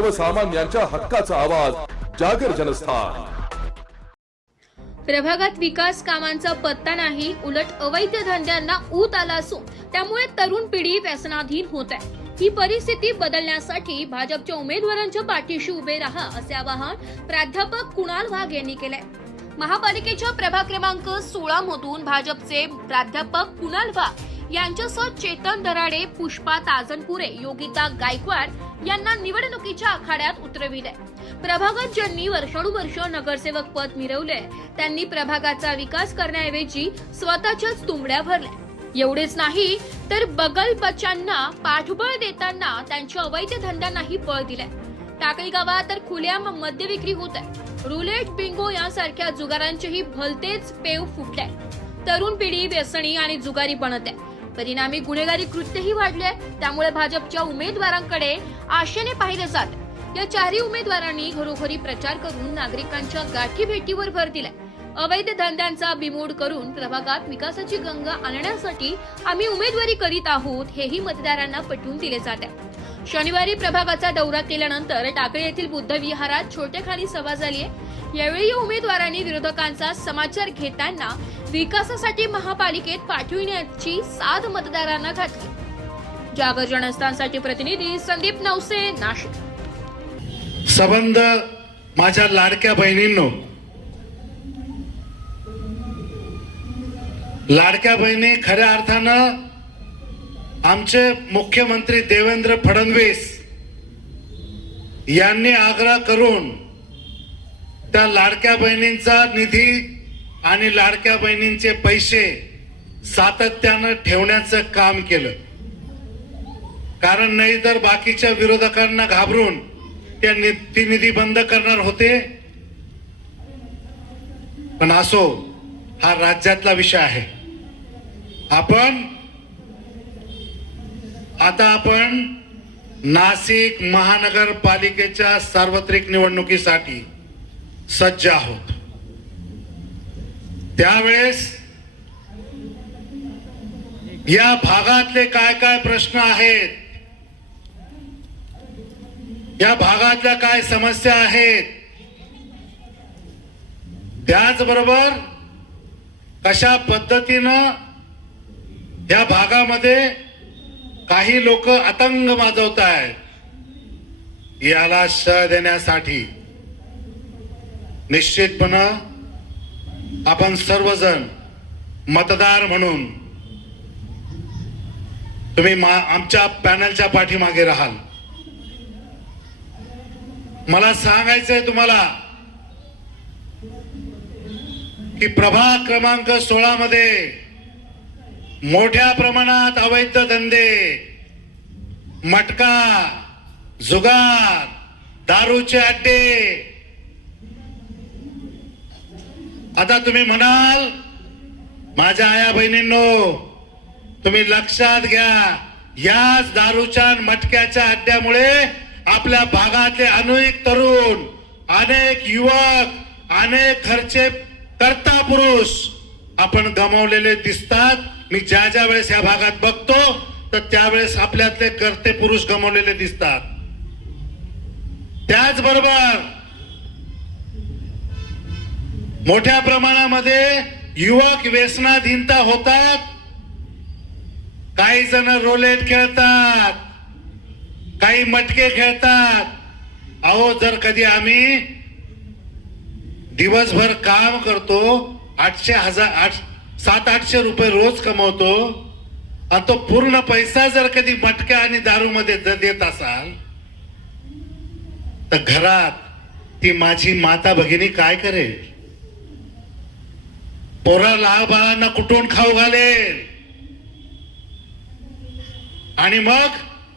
सर्वसामान्यांच्या हक्काचा आवाज जागर जनस्थान. प्रभागात विकास कामांचा पत्ता नाही उलट अवैध धंद्यांना ऊत आला असून त्यामुळे तरुण पिढी व्यसनाधीन होत आहे. ही परिस्थिती बदलण्यासाठी भाजपच्या उमेदवारांच्या पाठीशी उभे राहा असे आवाहन प्राध्यापक कुणाल वाघ यांनी केलंय. महापालिकेच्या प्रभाग क्रमांक सोळा मधून भाजपचे प्राध्यापक कुणाल वाघ यांच्यासह चेतन दराडे पुष्पा ताजनपुरे योगिता गायकवाड यांना निवडणुकीच्या आखाड्यात उतरविलंय. प्रभागात ज्यांनी वर्षानुवर्ष नगरसेवक पद मिळवलंय त्यांनी प्रभागाचा विकास करण्याऐवजी स्वतःच्याच तुंबड्या भरल्या. एवढेच नाही तर बगल बच्चांना पाठबळ देताना त्यांच्या अवैध धंद्यांनाही बळ दिलाय. टाकळी गावात तर खुल्याम मद्य विक्री होत आहे रुलेट बिंगो यासारख्या जुगारांचेही भलतेच पेव फुटले तरुण पिढी व्यसनी आणि जुगारी बनत आहे. परिणामी गुन्हेगारी कृत्यही वाढले त्यामुळे भाजपच्या उमेदवारांकडे आशेने पाहिले जात. या चारही उमेदवारांनी घरोघरी प्रचार करून नागरिकांच्या गाठी भेटीवर भर दिलाय. अवैध धंद्यांचा बिमोड करून प्रभागात विकासाची गंगा आणण्यासाठी आम्ही उमेदवारी करीत आहोत हेही मतदारांना पटवून दिले जात आहे. शनिवारी प्रभागाचा दौरा केल्यानंतर टाकळी येथील बुद्ध विहारात छोटेखानी सभा झाली आहे. यावेळी उमेदवारांनी विरोधकांचा समाचार घेताना विकासासाठी महापालिकेत पाठविण्याची साध मतदारांना घातली जागर जनस्थानसाठी प्रतिनिधी संदीप नवसे नाशिक. संबंध माझ्या लाडक्या बहिणींनो लाडक्या बहिणी खऱ्या अर्थानं आमचे मुख्यमंत्री देवेंद्र फडणवीस यांनी आग्रह करून त्या लाडक्या बहिणींचा निधी आणि लाडक्या बहिणींचे पैसे सातत्यानं ठेवण्याचं काम केलं. कारण नाही तर बाकीच्या विरोधकांना घाबरून त्या नि- ती निधी बंद करणार होते. पण असो हा राज्यातला विषय आहे. आपण आता आपण नाशिक महानगरपालिकेच्या सार्वत्रिक निवडणुकीसाठी सज्ज आहोत. त्यावेळेस या भागातले काय काय प्रश्न आहेत? या भागातल्या काय समस्या आहेत? त्याचबरोबर कशा पद्धतीनं या भागामध्ये काही लोक अतंग माजवत आहेत याला श देण्यासाठी. निश्चितपणं आपण सर्वजण मतदार म्हणून तुम्ही आमच्या पॅनलच्या पाठीमागे राहाल. मला सांगायचंय तुम्हाला की प्रभाग क्रमांक सोळा मध्ये मोठ्या प्रमाणात अवैध धंदे मटका जुगार दारूचे अड्डे आता तुम्ही म्हणाल माझ्या आया बहिणींनो तुम्ही लक्षात घ्या याच दारूच्या मटक्याच्या अड्ड्यामुळे आपल्या भागातले अनेक तरुण अनेक युवक अनेक खर्चे करता पुरुष आपण गमावलेले दिसतात. मी ज्या ज्या वेळेस या भागात बघतो तर त्यावेळेस आपल्यातले करते पुरुष गमावलेले दिसतात. त्याचबरोबर मोठ्या प्रमाणामध्ये युवक व्यसनाधीनता होतात. काही जण रोलेट खेळतात. काही मटके खेळतात. अहो जर कधी आम्ही दिवसभर काम करतो आठशे हजार आठ सात आठशे रुपये रोज कमवतो आणि तो पूर्ण पैसा जर कधी मटक्या आणि दारूमध्ये द- देत असाल तर घरात ती माझी माता भगिनी काय करेल? पोरं लहान बाळांना कुठून खाऊ घालेल? आणि मग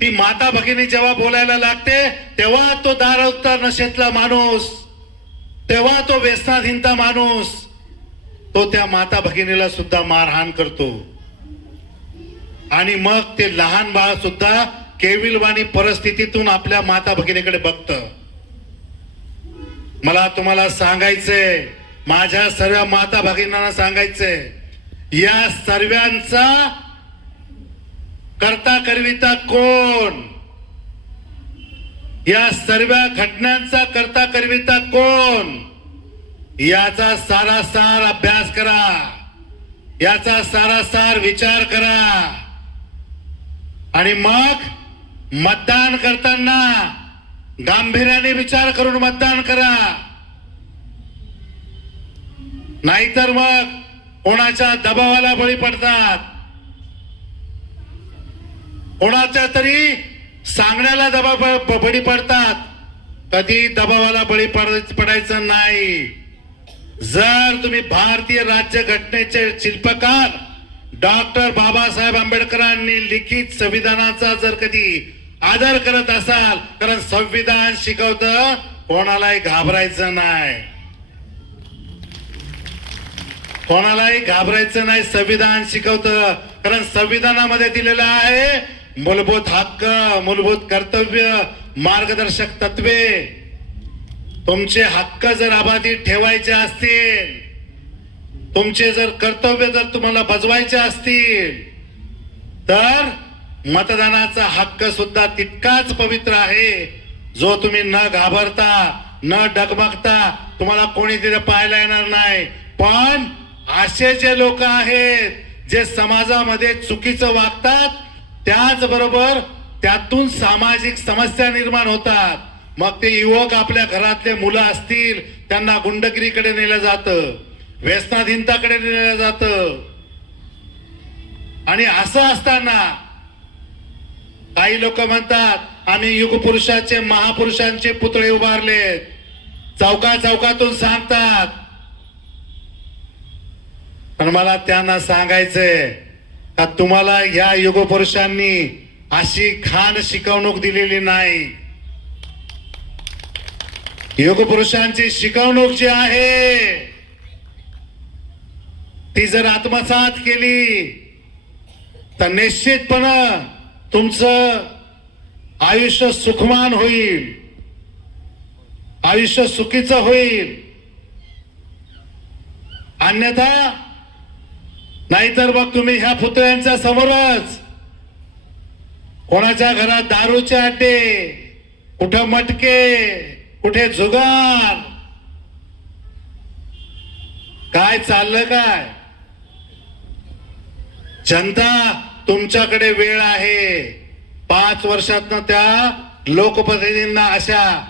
ती माता भगिनी जेव्हा बोलायला लागते तेव्हा तो दारवता नशेतला माणूस. तेव्हा तो व्यसनाधीनता माणूस. तो त्या माता भगिनीला सुद्धा मारहाण करतो. आणि मग ते लहान बाळ सुद्धा केविलवाणी परिस्थितीतून आपल्या माता भगिनीकडे बघत. मला तुम्हाला सांगायचंय माझ्या सर्व माता भगिनींना सांगायचंय या सर्वांचा करता करविता कोण? या सर्व घटनांचा करता करविता कोण? याचा सारासार अभ्यास करा. याचा सारासार विचार करा. आणि मग मतदान करताना गांभीर्याने विचार करून मतदान करा. नाहीतर मग कोणाच्या दबावाला बळी पडतात? कोणाच्या तरी सांगण्याला दबाव बळी पडतात? कधी दबावाला बळी पडायचं नाही. जर तुम्ही भारतीय राज्य घटनेचे शिल्पकार डॉक्टर बाबासाहेब आंबेडकरांनी लिखित संविधानाचा जर कधी आदर करत असाल कारण संविधान शिकवतं कोणालाही घाबरायचं नाही. कोणालाही घाबरायचं नाही संविधान शिकवतं. कारण संविधानामध्ये दिलेलं आहे मूलभूत हक्क मूलभूत कर्तव्य मार्गदर्शक तत्वे. तुमचे हक्क जर अबाधित ठेवायचे असतील तुमचे जर कर्तव्य जर तुम्हाला बजवायचे असतील तर मतदानाचा हक्क सुद्धा तितकाच पवित्र आहे जो तुम्ही न घाबरता न डगमगता तुम्हाला कोणी तिथे पाहायला येणार नाही. पण असे जे लोक आहेत जे समाजामध्ये चुकीचं वागतात त्याचबरोबर त्यातून सामाजिक समस्या निर्माण होतात. मग ते युवक आपल्या घरातले मुलं असतील त्यांना गुंडगिरीकडे नेलं जातं व्यसनाधीनताकडे नेलं जातं. आणि असं असताना काही लोक म्हणतात आम्ही युगपुरुषाचे महापुरुषांचे पुतळे उभारले चौका चौकातून सांगतात पण मला त्यांना सांगायचंय का तुम्हाला या युगपुरुषांनी अशी खान शिकवणूक दिलेली नाही. युगपुरुषांची शिकवणूक जी आहे ती जर आत्मसात केली तर निश्चितपणे तुमचं आयुष्य सुखमान होईल. आयुष्य सुखीचं होईल. अन्यथा नाहीतर मग तुम्ही ह्या पुतळ्यांच्या समोरच. कोणाच्या घरात दारूचे अड्डे कुठं मटके कुठे जुगार? काय चाललं काय? जनता तुमच्याकडे वेळ आहे. पाच वर्षातनं त्या लोकप्रतिनिधींना अशा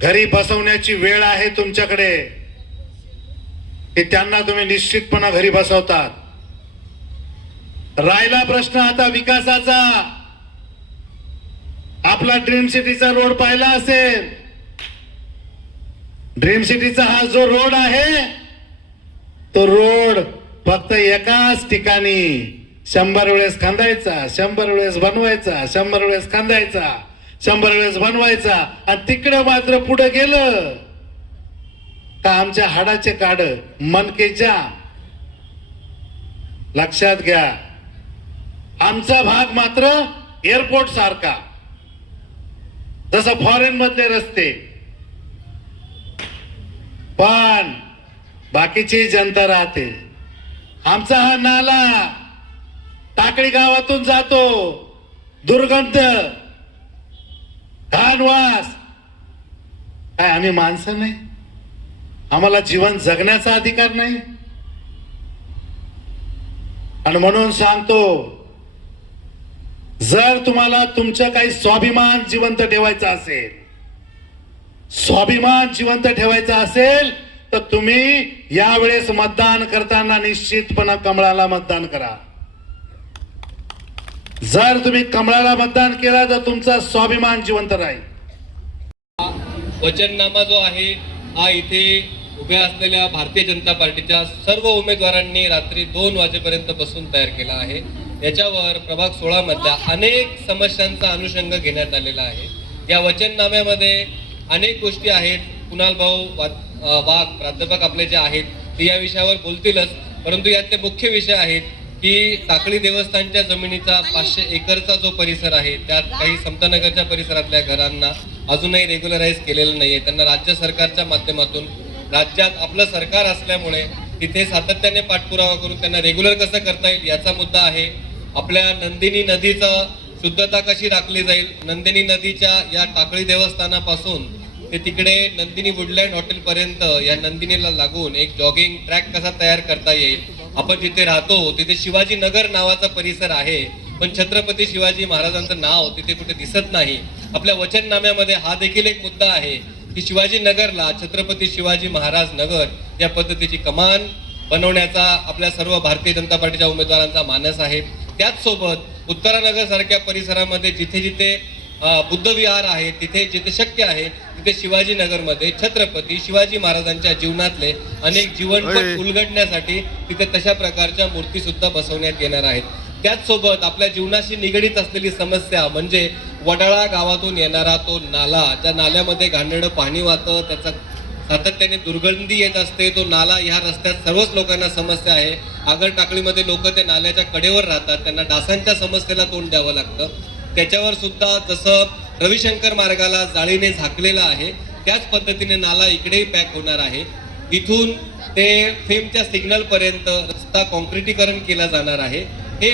घरी बसवण्याची वेळ आहे तुमच्याकडे की त्यांना तुम्ही निश्चितपणा घरी बसवतात. राहिला प्रश्न आता विकासाचा. आपला ड्रीम सिटीचा रोड पाहिला असेल. ड्रीम सिटीचा हा जो रोड आहे तो रोड फक्त एकाच ठिकाणी शंभर वेळेस खांदायचा शंभर वेळेस बनवायचा शंभर वेळेस खांदायचा शंभर वेळेस बनवायचा आणि तिकडं मात्र पुढे गेलं. का आमच्या हाडाचे काड मनकेच्या लक्षात घ्या. आमचा भाग मात्र एअरपोर्ट सारखा. जसं फॉरेन मधले रस्ते. पण बाकीची जनता राहते. आमचा हा नाला टाकळी गावातून जातो. दुर्गंध घाणवास. काय आम्ही माणसं नाही? आम्हाला जीवन जगण्याचा अधिकार नाही? आणि म्हणून सांगतो जर तुम्हाला तुमचं काही स्वाभिमान जिवंत ठेवायचा असेल स्वाभिमान जिवंत ठेवायचा असेल तर तुम्ही यावेळेस मतदान करताना निश्चितपणे कमळाला मतदान करा. जर तुम्ही कमळाला मतदान केला तर तुमचा स्वाभिमान जिवंत राहील. वचननामा जो आहे हा इथे उभ्या असलेल्या भारतीय जनता पार्टीच्या सर्व उमेदवारांनी रात्री दोन वाजेपर्यंत बसून तयार केला आहे. याच्यावर प्रभाग सोळा मधल्या अनेक समस्यांचा अनुषंग घेण्यात आलेला आहे. या वचननाम्यामध्ये अनेक गोष्टी आहेत. कुणाल भाऊ वाघ प्राध्यापक आपले जे आहेत ते या विषयावर बोलतीलच. परंतु यातले मुख्य विषय आहेत की टाकळी देवस्थानच्या जमिनीचा पाचशे एकरचा जो परिसर आहे त्यात काही समतानगरच्या परिसरातल्या घरांना अजूनही रेग्युलराईज केलेलं नाही आहे त्यांना राज्य सरकारच्या माध्यमातून राज्यात आपलं सरकार असल्यामुळे तिथे सातत्याने पाठपुरावा करून त्यांना रेग्युलर कसं करता येईल याचा मुद्दा आहे. आपल्या नंदिनी नदीचं शुद्धता कशी राखली जाईल? नंदिनी नदीच्या या टाकळी देवस्थानापासून ते तिकडे नंदिनी वुडलँड हॉटेलपर्यंत या नंदिनीला लागून एक जॉगिंग ट्रॅक कसा तयार करता येईल? आपण जिथे राहतो तिथे शिवाजी नगर नावाचा परिसर आहे. पण छत्रपती शिवाजी महाराजांचं नाव तिथे कुठे दिसत नाही. आपल्या वचननाम्यामध्ये हा देखील एक मुद्दा आहे की शिवाजी नगरला छत्रपती शिवाजी महाराज नगर या पद्धतीची कमान बनवण्याचा आपल्या सर्व भारतीय जनता पार्टीच्या उमेदवारांचा मानस आहे. त्याच सोबत उत्तरानगर सारख्या परिसरामध्ये जिथे जिथे अ, बुद्ध विहार आहे तिथे जिथे शक्य आहे तिथे शिवाजी नगरमध्ये छत्रपती शिवाजी महाराजांच्या जीवनातले अनेक जीवनपट उलगडण्यासाठी तिथे तशा प्रकारच्या मूर्ती सुद्धा बसवण्यात येणार आहेत. त्याचसोबत आपल्या जीवनाशी निगडीत असलेली समस्या म्हणजे वडाळा गावातून येणारा तो नाला ज्या नाल्यामध्ये घाणेरडं पाणी वाहतं त्याचा सातत्याने दुर्गंधी येत असते तो नाला ह्या रस्त्यात सर्वच लोकांना समस्या आहे. आगर टाकळीमध्ये लोक त्या नाल्याच्या कडेवर राहतात त्यांना डासांच्या समस्येला तोंड द्यावं लागतं. त्याच्यावर सुद्धा जसं रविशंकर मार्गाला जाळीने झाकलेलं आहे त्याच पद्धतीने नाला इकडेही पॅक होणार आहे. इथून ते फेमच्या सिग्नलपर्यंत रस्ता कॉन्क्रिटीकरण केला जाणार आहे. हे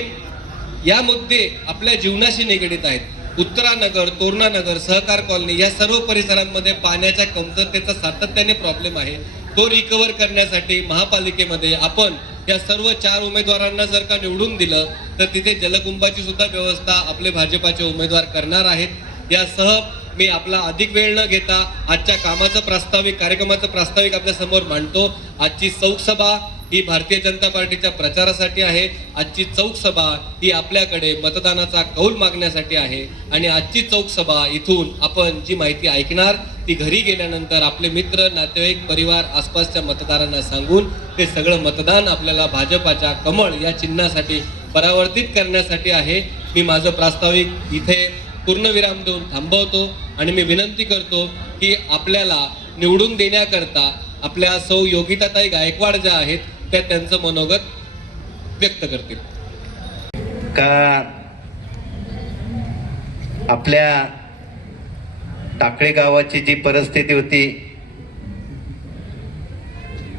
या मुद्दे आपल्या जीवनाशी निगडीत आहेत. उत्तरानगर तोरणानगर सहकार कॉलनी या सर्व परिसरांमध्ये पाण्याच्या कमतरतेचा सातत्याने प्रॉब्लेम आहे. तो रिकवर करण्यासाठी महापालिकेमध्ये आपण या सर्व चार उमेदवारांना जर का निवडून दिलं तर तिथे जलकुंभाची सुद्धा व्यवस्था आपले भाजपाचे उमेदवार करणार आहेत. यासह मी आपला अधिक वेळ न घेता आजच्या कामाचं प्रास्ताविक कार्यक्रमाचं प्रास्ताविक आपल्यासमोर मांडतो. आजची चौक सभा ही भारतीय जनता पार्टीच्या प्रचारासाठी आहे. आजची चौक सभा ही आपल्याकडे मतदानाचा कौल मागण्यासाठी आहे. आणि आजची चौक सभा इथून आपण जी माहिती ऐकणार ती घरी गेल्यानंतर आपले मित्र नातेवाईक परिवार आसपासच्या मतदारांना सांगून ते सगळं मतदान आपल्याला भाजपाच्या कमळ या चिन्हासाठी परावर्तित करण्यासाठी आहे. मी माझं प्रास्ताविक इथे पूर्णविराम देऊन थांबवतो आणि मी विनंती करतो की आपल्याला निवडून देण्याकरता आपल्या सौ योगिताताई गायकवाड ज्या आहेत त्या त्यांचं मनोगत व्यक्त करतील. का आपल्या टाकळे गावाची जी परिस्थिती होती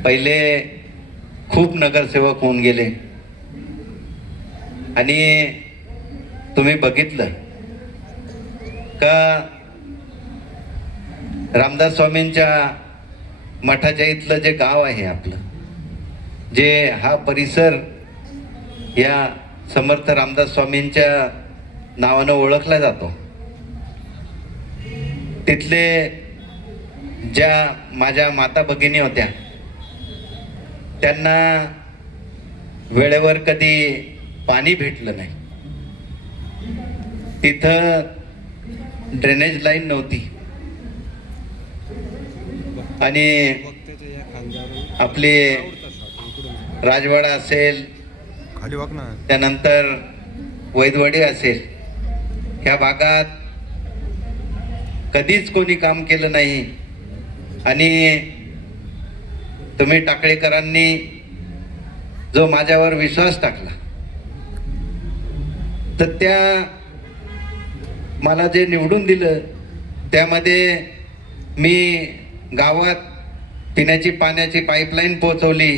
पहिले खूप नगरसेवक होऊन गेले. आणि तुम्ही बघितलं का रामदास स्वामींच्या मठाच्या इथलं जे गाव आहे आपलं जे हा परिसर या समर्थ रामदास स्वामींच्या नावानं ओळखला जातो. तिथले ज्या माझ्या माता भगिनी होत्या त्यांना वेळेवर कधी पाणी भेटलं नाही. तिथं ड्रेनेज लाईन नव्हती. आणि आपली राजवाडा असेल खाली वाग ना. त्यानंतर वैदवाडी असेल. ह्या भागात कधीच कोणी काम केलं नाही. आणि तुम्ही टाकळेकरांनी जो माझ्यावर विश्वास टाकला तर त्या मला जे निवडून दिलं त्यामध्ये मी गावात पिण्याची पाण्याची पाईपलाईन पोचवली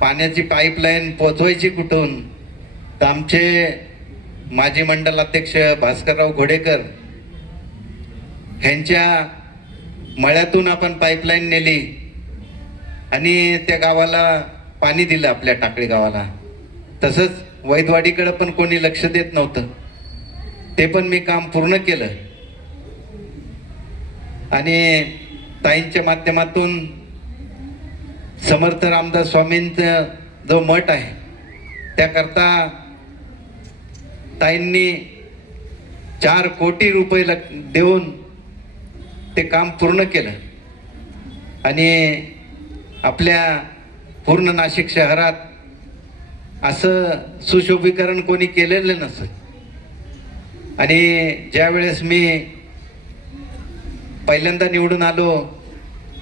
पाण्याची पाईपलाईन पोचवायची कुठून? तर आमचे माजी मंडल अध्यक्ष भास्करराव घोडेकर ह्यांच्या मळ्यातून आपण पाईपलाईन नेली आणि त्या गावाला पाणी दिलं आपल्या टाकळी गावाला. तसंच वैदवाडीकडं पण कोणी लक्ष देत नव्हतं. ते पण मी काम पूर्ण केलं. आणि ताईंच्या माध्यमातून समर्थ रामदास स्वामींचा जो मठ आहे त्याकरता ताईंनी चार कोटी रुपये लग देऊन ते काम पूर्ण केलं. आणि आपल्या पूर्ण नाशिक शहरात असं सुशोभीकरण कोणी केलेलं नसत. आणि ज्यावेळेस मी पहिल्यांदा निवडून आलो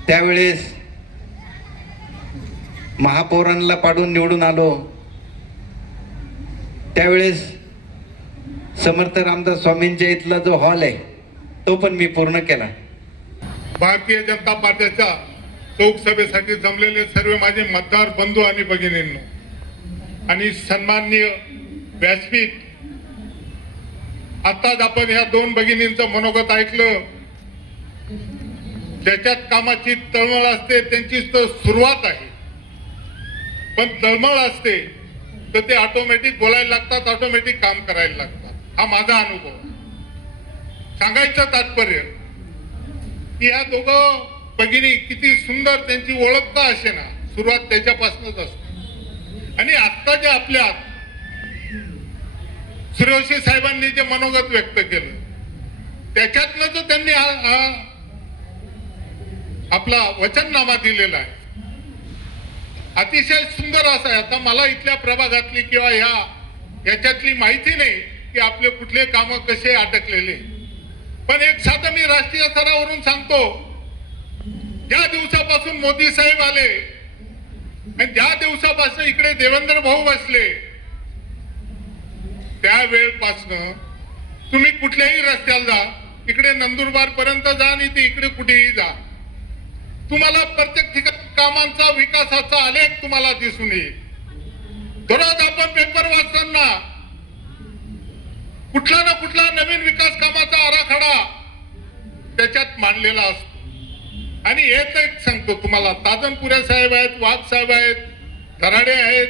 त्यावेळेस महापौरांना पाडून निवडून आलो. त्यावेळेस समर्थ रामदास स्वामींच्या इथला जो हॉल आहे तो पण मी पूर्ण केला. भारतीय जनता पार्टीच्या लोकसभेसाठी जमलेले सर्व माझे मतदार बंधू आणि भगिनींनो आणि सन्माननीय व्यासपीठ आताच आपण ह्या दोन भगिनींचं मनोगत ऐकलं. ज्याच्यात कामाची तळमळ असते त्यांचीच तर सुरुवात आहे. पण तळमळ असते. तर ते ऑटोमॅटिक बोलायला लागतात ऑटोमॅटिक काम करायला लागतात. हा माझा अनुभव. सांगायचं तात्पर्य की ह्या दोघं भगिनी किती सुंदर त्यांची ओळख का असे ना सुरुवात त्याच्यापासूनच असते. आणि आत्ताच्या आपल्या सूर्यवंशी साहेबांनी जे मनोगत व्यक्त केलं त्याच्यातनं जो त्यांनी हा आपला वचननामा दिलेला आहे. अतिशय सुंदर असं आहे. आता मला इथल्या प्रभागातली किंवा ह्या याच्यातली माहिती नाही की आपले कुठले काम कसे अटकलेले. पण एक साधं मी राष्ट्रीय स्तरावरून सांगतो. ज्या दिवसापासून मोदी साहेब आले आणि ज्या दिवसापासून इकडे देवेंद्र भाऊ बसले त्या वेळपासनं तुम्ही कुठल्याही रस्त्याला जा. इकडे नंदुरबार पर्यंत जा आणि ते इकडे कुठेही जा. तुम्हाला प्रत्येक ठिकाणी कामांचा विकासाचा आलेख तुम्हाला दिसून येईल. दररोज आपण पेपर वाचताना कुठला ना कुठला नवीन विकास कामाचा आराखडा त्याच्यात मांडलेला असतो. आणि एक एक सांगतो तुम्हाला ताजनपुरे साहेब आहेत वाघ साहेब आहेत धराडे आहेत.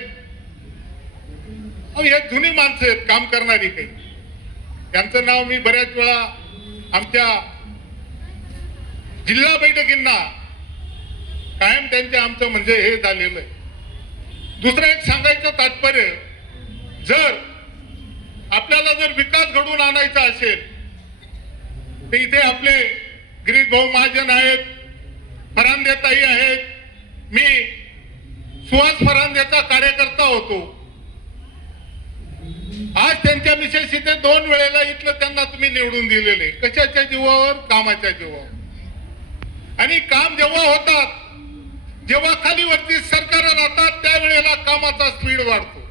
अहो, हे जुनी माणसं आहेत काम करणारी काही. त्यांचं नाव मी बऱ्याच वेळा आमच्या जिल्हा बैठकींना कायम त्यांचे आमचं म्हणजे हे झालेलं आहे. दुसरं एक सांगायचं तात्पर्य जर आपल्याला जर विकास घडवून आणायचा असेल तर इथे आपले गिरीश भाऊ महाजन आहेत फरांदेताई आहेत मी सुहास फरांदेचा कार्यकर्ता होतो. आज त्यांच्या विशेष इथे दोन वेळेला इथलं त्यांना तुम्ही निवडून दिलेले कशाच्या जीवावर? कामाच्या जीवावर. आणि काम जेव्हा होतात जेव्हा खाली वरती सरकार राहतात त्यावेळेला कामाचा स्पीड वाढतो.